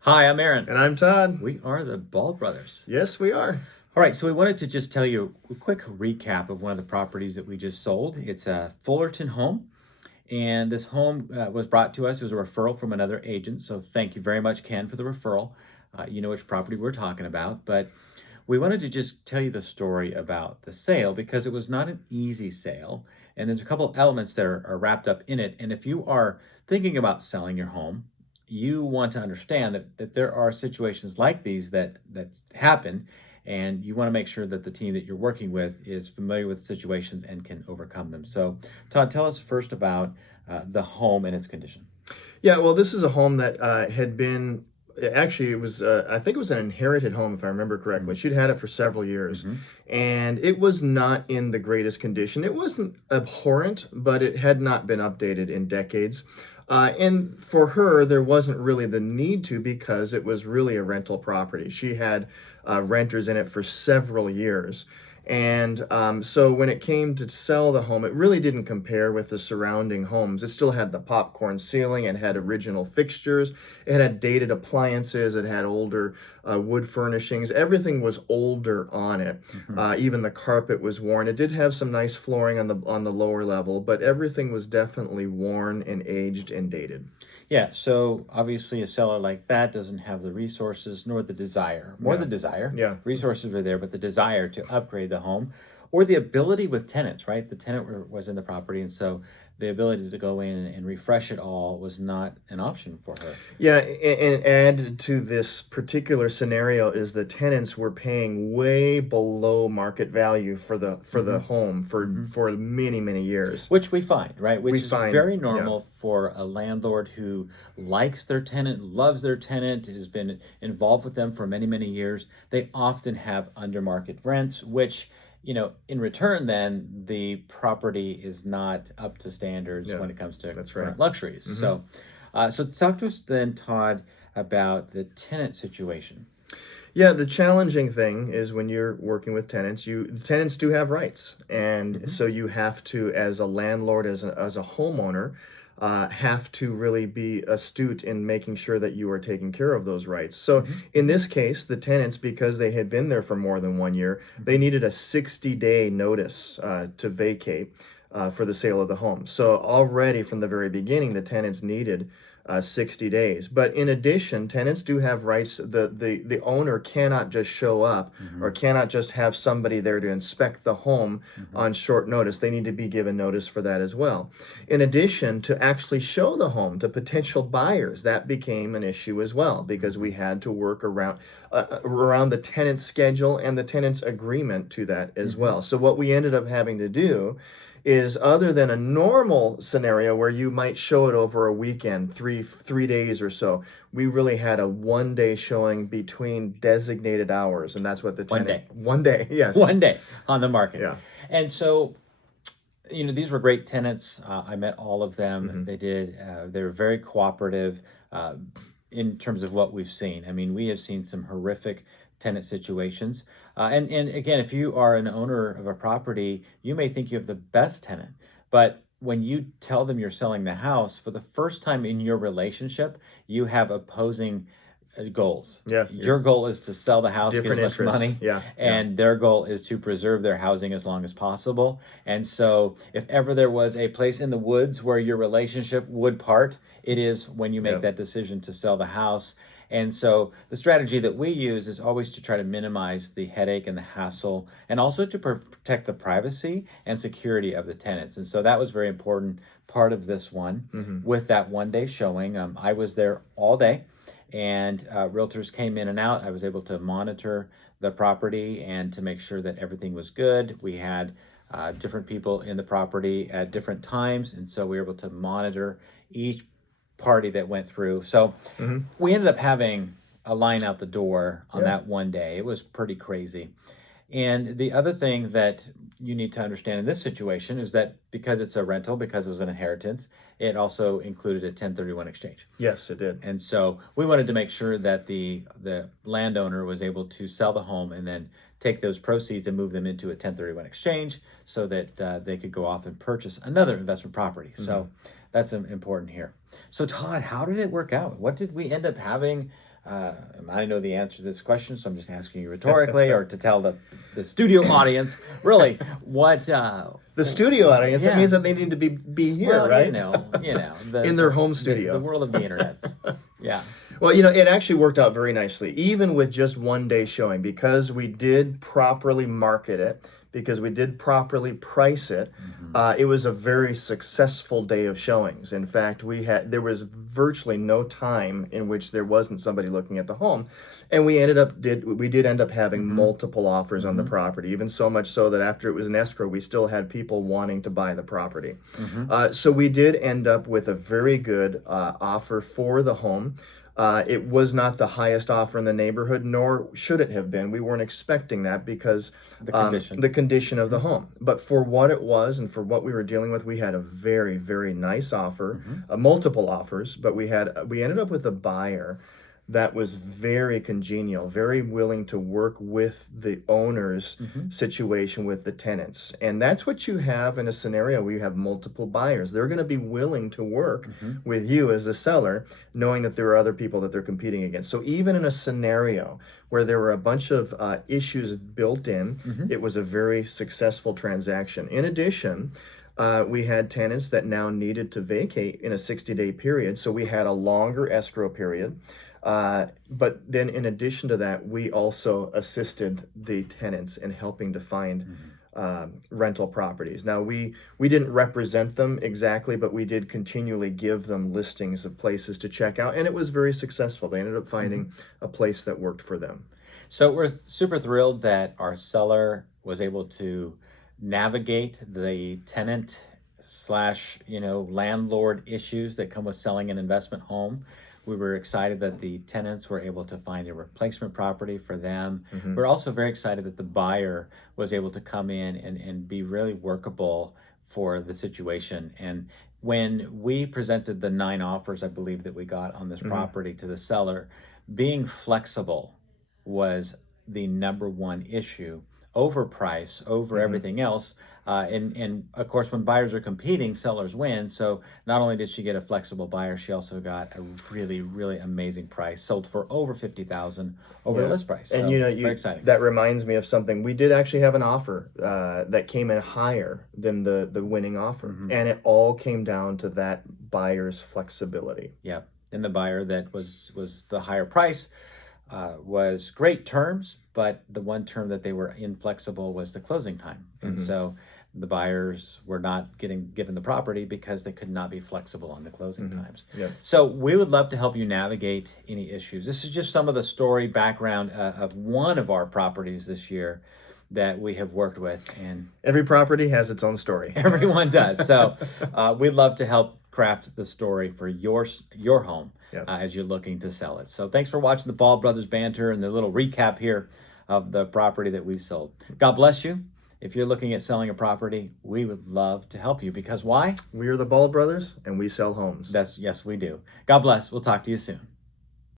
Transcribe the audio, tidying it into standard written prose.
Hi, I'm Aaron. And I'm Todd. We are the Ball Brothers. Yes, we are. All right, so we wanted to just tell you a quick recap of one of the properties that we just sold. It's a Fullerton home, and this home was brought to us as a referral from another agent. So thank you very much, Ken, for the referral. You know which property we're talking about, but we wanted to just tell you the story about the sale because it was not an easy sale, and there's a couple of elements that are wrapped up in it. And if you are thinking about selling your home, you want to understand that there are situations like these that happen, and you want to make sure that the team that you're working with is familiar with situations and can overcome them. So, Todd, tell us first about the home and its condition. Yeah, well, this is a home that had been actually it was I think it was an inherited home if I remember correctly. She'd had it for several years, Mm-hmm. and it was not in the greatest condition. It wasn't abhorrent, but it had not been updated in decades. And for her, there wasn't really the need to because it was really a rental property. She had renters in it for several years. And so when it came to sell the home, it really didn't compare with the surrounding homes. It still had the popcorn ceiling, it had original fixtures, it had dated appliances, it had older wood furnishings. Everything was older on it. Mm-hmm. Even the carpet was worn. It did have some nice flooring on the lower level, but everything was definitely worn and aged and dated. Yeah, so obviously a seller like that doesn't have the resources nor the desire, more Yeah, the desire. yeah. Resources are there, but the desire to upgrade the home or the ability with tenants, right? The tenant was in the property, and so the ability to go in and refresh it all was not an option for her. Yeah, and added to this particular scenario is the tenants were paying way below market value for the Hmm. home Hmm. for many years. Which we find, right? We Which is find, very yeah. normal for a landlord who likes their tenant, loves their tenant, has been involved with them for many years. They often have under market rents, which, in return, then the property is not up to standards Yeah, when it comes to that's right. current luxuries. Hmm. So talk to us then, Todd, about the tenant situation. Yeah, the challenging thing is when you're working with tenants, the tenants do have rights, and Hmm. so you have to, as a landlord, as a homeowner, have to really be astute in making sure that you are taking care of those rights. So Hmm. in Hmm. this case, the tenants, because they had been there for more than 1 year, they Hmm. needed a 60-day notice to vacate. For the sale of the home. So already from the very beginning, the tenants needed 60 days. But in addition, tenants do have rights. The owner cannot just show up or Hmm. cannot just have somebody there to inspect the home Hmm. on short notice. They need to be given notice for that as well. In addition, to actually show the home to potential buyers, that became an issue as well because we Hmm. had to work around the tenant's schedule and the tenant's agreement to that as Hmm. well. So what we ended up having to do is other than a normal scenario where you might show it over a weekend, three days or so, we really had a 1 day showing between designated hours, and that's what the One tenant day. 1 day, yes, 1 day on the market. yeah, And so, these were great tenants. I met all of them. hmm, They were very cooperative uh, in terms of what we've seen. I mean, we have seen some horrific tenant situations. And again, if you are an owner of a property, you may think you have the best tenant, but when you tell them you're selling the house for the first time in your relationship, you have opposing goals. yeah, you're Your goal is to sell the house, get as different much interests, money, yeah, yeah, and their goal is to preserve their housing as long as possible. And so, if ever there was a place in the woods where your relationship would part, it is when you make yeah, that decision to sell the house. And so, the strategy that we use is always to try to minimize the headache and the hassle, and also to protect the privacy and security of the tenants. And so, that was very important part of this one. hmm, With that 1 day showing, I was there all day, and realtors came in and out. I was able to monitor the property and to make sure that everything was good. We had different people in the property at different times, and so we were able to monitor each party that went through. So hmm, we ended up having a line out the door on yeah, that 1 day. It was pretty crazy. And the other thing that you need to understand in this situation is that because it's a rental, because it was an inheritance, it also included a 1031 exchange. yes, it did, And so we wanted to make sure that the landowner was able to sell the home and then take those proceeds and move them into a 1031 exchange so that they could go off and purchase another investment property. hmm. So that's important here. So Todd, how did it work out? What did we end up having I know the answer to this question, so I'm just asking you rhetorically, or to tell the studio audience, really, what? The studio audience, that Yeah. means that they need to be here, Well, right? the In their home the studio. world of the internet. Yeah. Well, it actually worked out very nicely, even with just one day showing, because we did properly market it, because we did properly price it. It was a very successful day of showings. In fact, there was virtually no time in which there wasn't somebody looking at the home, and we did end up having multiple offers on the property, even so much so that after it was in escrow, we still had people wanting to buy the property. So we did end up with a very good offer for the home. It was not the highest offer in the neighborhood, nor should it have been. We weren't expecting that because the condition of the home. But for what it was and for what we were dealing with, we had a very, very nice offer, multiple offers. But we ended up with a buyer that was very congenial, very willing to work with the owner's situation with the tenants. And that's what you have in a scenario where you have multiple buyers. They're going to be willing to work with you as a seller, knowing that there are other people that they're competing against. So even in a scenario where there were a bunch of issues built in, it was a very successful transaction. In addition, we had tenants that now needed to vacate in a 60-day period, so we had a longer escrow period. But then in addition to that, we also assisted the tenants in helping to find rental properties. Now, we didn't represent them exactly, but we did continually give them listings of places to check out, and it was very successful. They ended up finding a place that worked for them. So we're super thrilled that our seller was able to navigate the tenant slash landlord issues that come with selling an investment home. We were excited that the tenants were able to find a replacement property for them. We're also very excited that the buyer was able to come in and be really workable for the situation. And when we presented the 9 offers, I believe, that we got on this property to the seller, being flexible was the number one issue over price, over everything else. And of course, when buyers are competing, sellers win. So not only did she get a flexible buyer, she also got a really, really amazing price. Sold for over $50,000 over the list price. And so, very exciting. That reminds me of something. We did actually have an offer that came in higher than the winning offer, and it all came down to that buyer's flexibility. Yeah, and the buyer that was the higher price was great terms, but the one term that they were inflexible was the closing time. And so the buyers were not getting given the property because they could not be flexible on the closing times. Yep. So we would love to help you navigate any issues. This is just some of the story background of one of our properties this year that we have worked with, and every property has its own story. Everyone does. So we'd love to help craft the story for your home as you're looking to sell it. So thanks for watching the Ball Brothers banter and the little recap here of the property that we sold. God bless you. If you're looking at selling a property, we would love to help you, because why? We are the Ball Brothers, and we sell homes. Yes, we do. God bless. We'll talk to you soon.